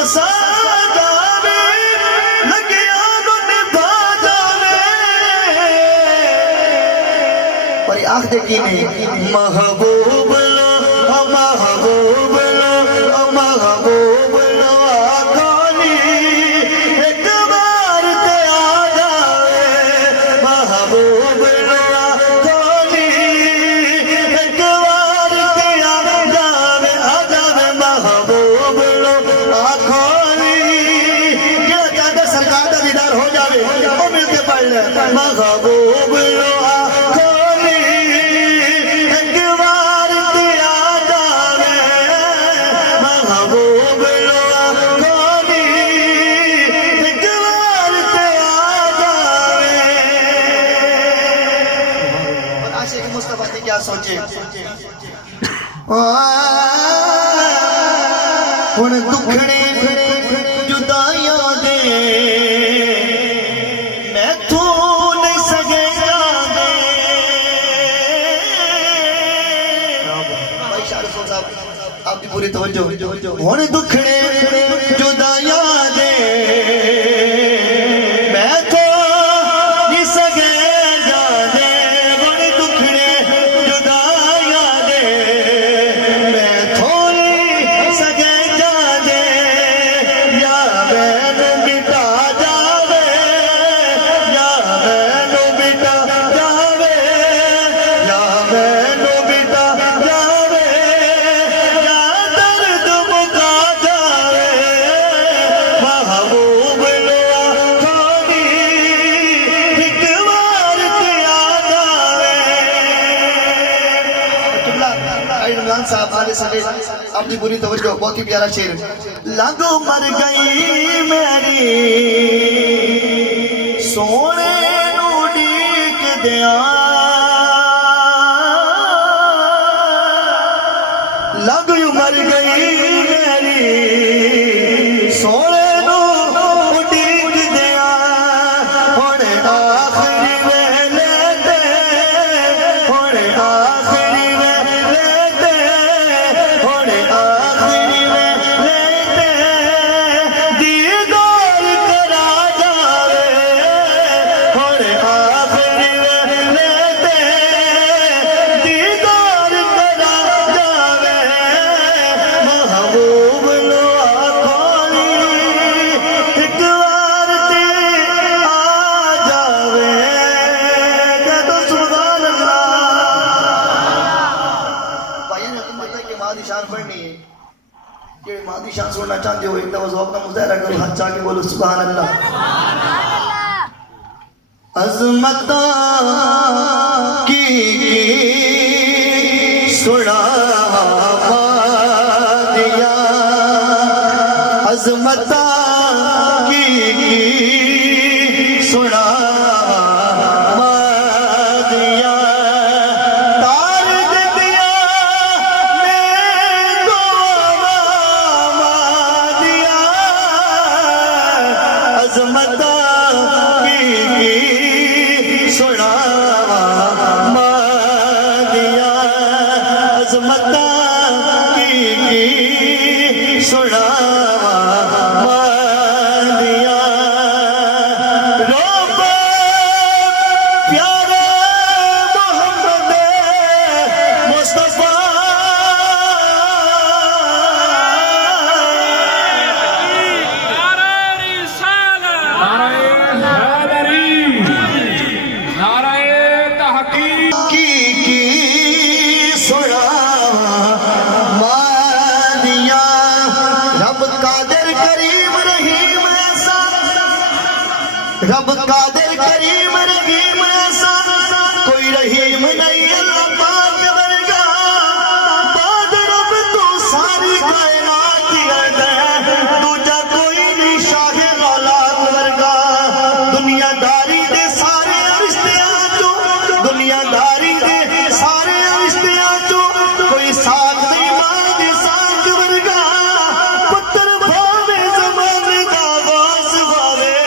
وسا جاوے لگیا نو نبھا جاوے پر آخ دے کی نہیں محبوب لو محبوب لو محبوب لو آکھانی ایک بار تے آ جاوے محبوب لو آکھانی ایک بار تے آ جاوے محبوب لو آکھانی کیا چاہتا سرکار دا دیدار ہو جاوے وہ مل کے پڑھ لے محبوب لو سوچے ہن دکھڑے جدائیاں دے میں تو نہیں سگے جانے بھائی شاہ رسول صاحب آپ کی پوری توجہ ہن دکھڑے جدائیاں دے میں تو نہیں سگے جانے صاحب آلے سلے اپنی پوری توجہ بہت ہی پیارا شعر لگو مر گئی میری سونے نو ڈیک دیا لگو مر گئی میری سونے نو ڈیک دیا ہن آخری ویلے تے ہن آخری مادی شان سننا چاہتے ہو ایک دفعہ ذوق کا مظاہرہ کرو ہاتھ چاہ کے بولو سبحان اللہ عظمتاں کی سنا دیا عظمتاں کی سنا رب قادر کریم رحیم ایسا کوئی رحیم نہیں اللہ پاک ورگا بعد رب تو ساری کائنات کی ہے دوجا کوئی نہیں شاہ غولات ورگا دنیا داری دے سارے رشتیاں تو دنیا داری دے سارے رشتیاں تو کوئی ساتھ نہیں ماں دے ساتھ ورگا پتر بھاوے زمانے دا واس بھاوے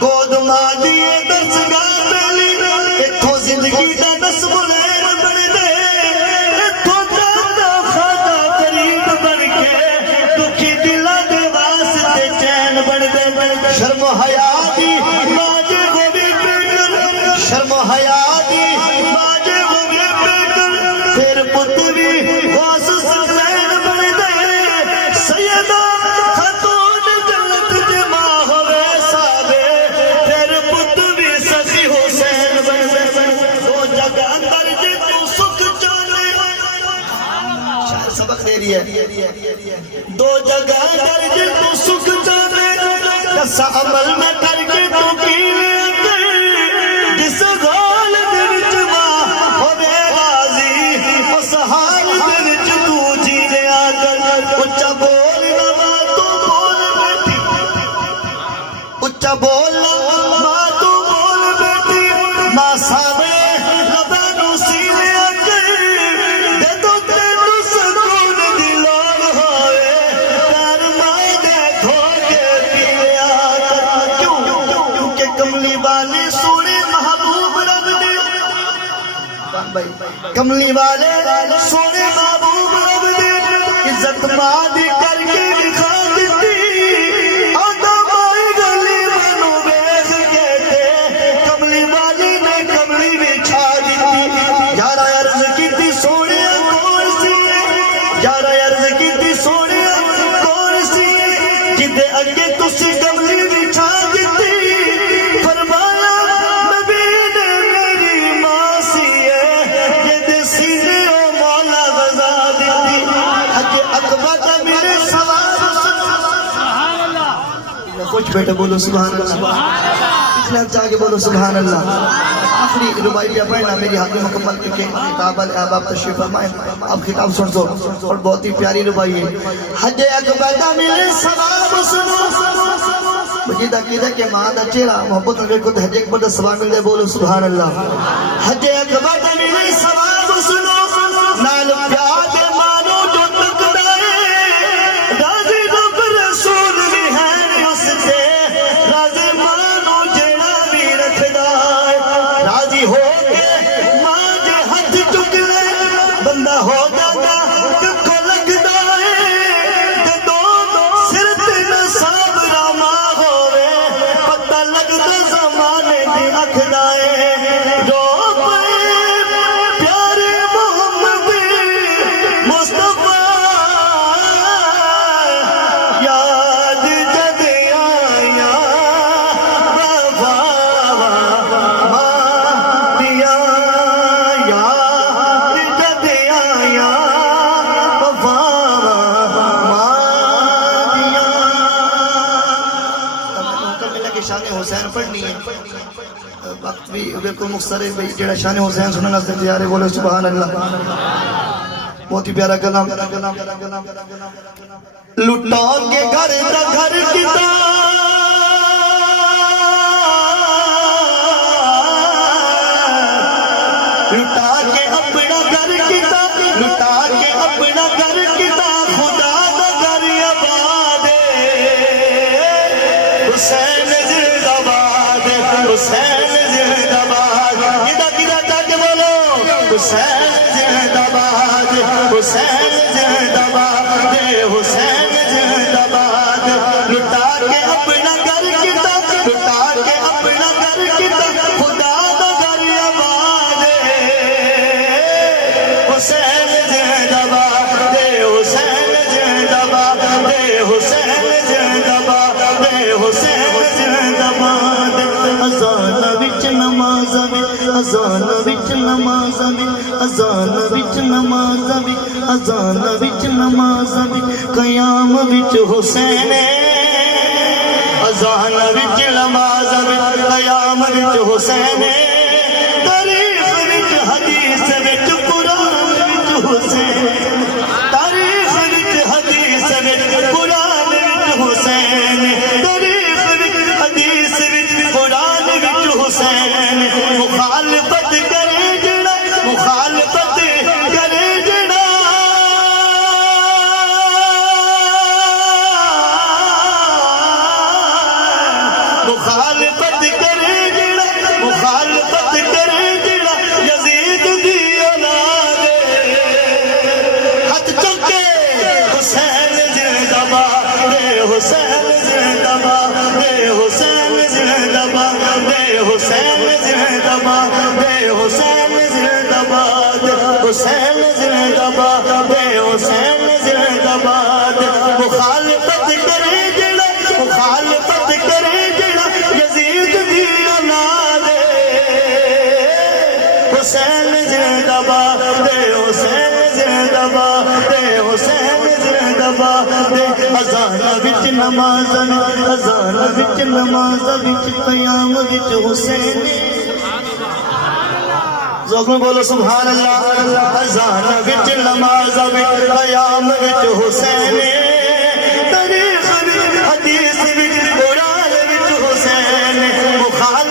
گود ماں دی درسگاہ پہلی اتھو زندگی دا نصب لے تیری ہے دو جگہ درج تو سکھ جانے دسا عمل میں کر کے تو کیلے کر جس غال درج ماں ہوئے غازی اس حال درج تو جینے آگر اچھا بول ماں تو بول بیٹی اچھا بول ماں تو بول بیٹی ماں سامنے کملی والے سونے محبوب رب دے عزت مادی کر کے دکھا دیتی آدم آئی گلی منو بیز کہتے کملی والی نے کملی بچھا دیتی یارہ عرض کی تھی سونے کون سی یارہ عرض کی تھی سونے کون سی جدے اگے تسی کملی بچھا دیتی کچھ بیٹے بولو سبحان اللہ پچھلے ہاتھ جاگے بولو سبحان اللہ آخری ربائی پہ پڑھنا میری حق مکمل کیونکہ خطاب احباب تشریف فرمائیں اب خطاب سن دو اور بہت ہی پیاری ربائی ہے حج اکبر کا ملے ثواب سنو مجید عقیدہ کہ ماں دا چہرہ محبت اگر کو حج اکبر دا ثواب مل دے بولو سبحان اللہ حج اکبر کا ملے ثواب سنو نال پیاد مانو جو تکڑائے راضی رب رسول بھی ہے ہو کے ماں جے ہاتھ چک لے بندہ ہو جاتا ککھو لگتا ہے جدو سر تے نصاب راما ہوئے پتہ لگتا زمانے دی اکھدا ہے جو پیارے محمد مصطفیٰ یاد جد آیا وفا شان حسین پڑھنی ہے وقت بھی بالکل مختصر ہے جڑا شان حسین سننا سے تیار ہے بولے سبحان اللہ بہت ہی پیارا کلام لٹا کے گھر دا گھر کتا لٹا کے اپنا گھر کتا لٹا کے اپنا گھر کتا خدا دا گھر آباد حسین حسین زندہ باد کدھا کدھا تک بولو حسین زندہ باد حسین زندہ باد حسین زندہ باد لٹا کے اپنا گھر کتا لٹا کے اپنا گھر کتا خدا دا گھر آباد حسین زندہ باد حسین زندہ باد حسین زندہ باد حسین زندہ باد اذان وچ نماز اذان وچ نماز اذان وچ نماز اذان وچ نماز قیام وچ حسین اذان وچ نماز قیام وچ حسین تاریخ وچ حدیث وچ قرآن وچ حسین تاریخ وچ حدیث وچ قرآن وچ حسین تاریخ وچ حدیث وچ قرآن وچ حسین مخالفت کرے جڑا مخالفت کرے جڑا مخالفت کرے جڑا مخالفت کرے جڑا یزید دی اولاد ہاتھ چکے حسین زندہ باد حسین زندہ باد حسین زندہ باد حسین زندہ باد حسین زندہ باد حسین زندہ باد حسین زندہ باد مخالفت کرے جڑا مخالفت کرے جڑا یزید دی اولاد حسین زندہ باد حسین زندہ باد حسین مرتبہ دے اذان وچ نماز اذان وچ نماز وچ قیام وچ حسین ذوق میں بولو سبحان اللہ اذان وچ نماز وچ قیام وچ حسین